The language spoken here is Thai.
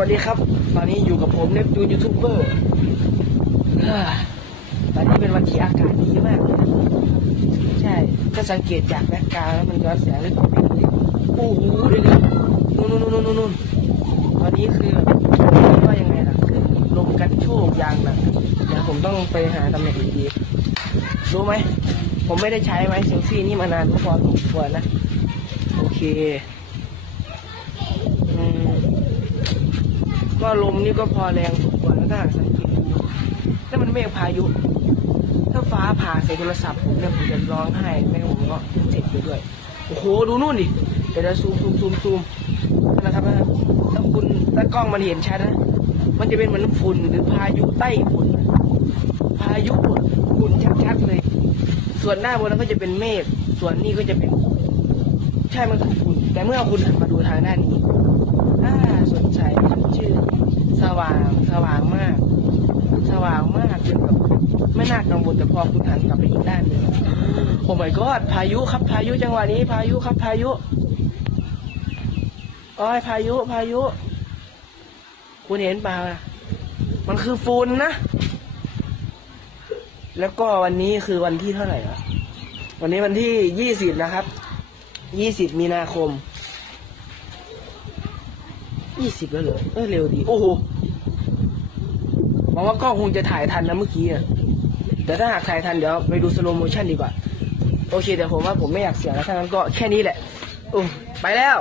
วัสดีครับตอนนี้อยู่กับผมเนปจูนยูทูบเบอร์ตอนนี้เป็นวันที่อากาศดีมากเลยใช่ถ้าสังเกตจากแบ็คกราวด์แล้วมันย้อนแสงเลยโอ้โหดูดินู่นตอนนี้คือว่ายังไงล่ะคือลมกันโชกยางนะเดี๋ยวผมต้องไปหาตำแหน่งดีๆรู้ไหมผมไม่ได้ใช้ไม้เซลฟี่นี่มานานพอสมควรนะโอเคก็ลมนี่ก็พอแรงสมควรแล้วถ้าสังเกตดูถ้ามันเมฆพายุถ้าฟ้าผ่าใส่โทรศัพท์ผมเนี่ยผมจะร้องไห้ไม่ผมก็เจ็บไปด้วยโอ้โหดูนู่นดิเดี๋ยวจะซูมนะครับถ้ากล้องมันเห็นชัดนะมันจะเป็นเหมือนฝุ่นหรือพายุใต้ฝุ่นพายุฝุ่นชัดๆเลยส่วนหน้าบนนั้นก็จะเป็นเมฆส่วนนี้ก็จะเป็นใช่มันคือฝุ่นแต่เมื่อคุณหันมาดูทางด้านนี้สนใจชื่อสว่างมากจนแบบไม่น่ากังวลแต่พอคุณหันกลับไปอีกด้านหนึ่งโอ้ my god พายุครับพายุจังหวะนี้พายุครับพายุโอ้ยพายุคุณเห็นเปล่ามันคือฝุ่นนะแล้วก็วันนี้คือวันที่เท่าไหร่วะวันนี้วันที่20นะครับ20 มีนาคม20แล้วเหรอเร็วดีโอ้โหหวังว่ากล้องคงจะถ่ายทันนะเมื่อกี้อ่ะแต่ถ้าหากถ่ายทันเดี๋ยวไปดูสโลว์โมชั่นดีกว่าโอเคแต่ผมว่าผมไม่อยากเสียแล้วถ้างั้นก็แค่นี้แหละไปแล้ว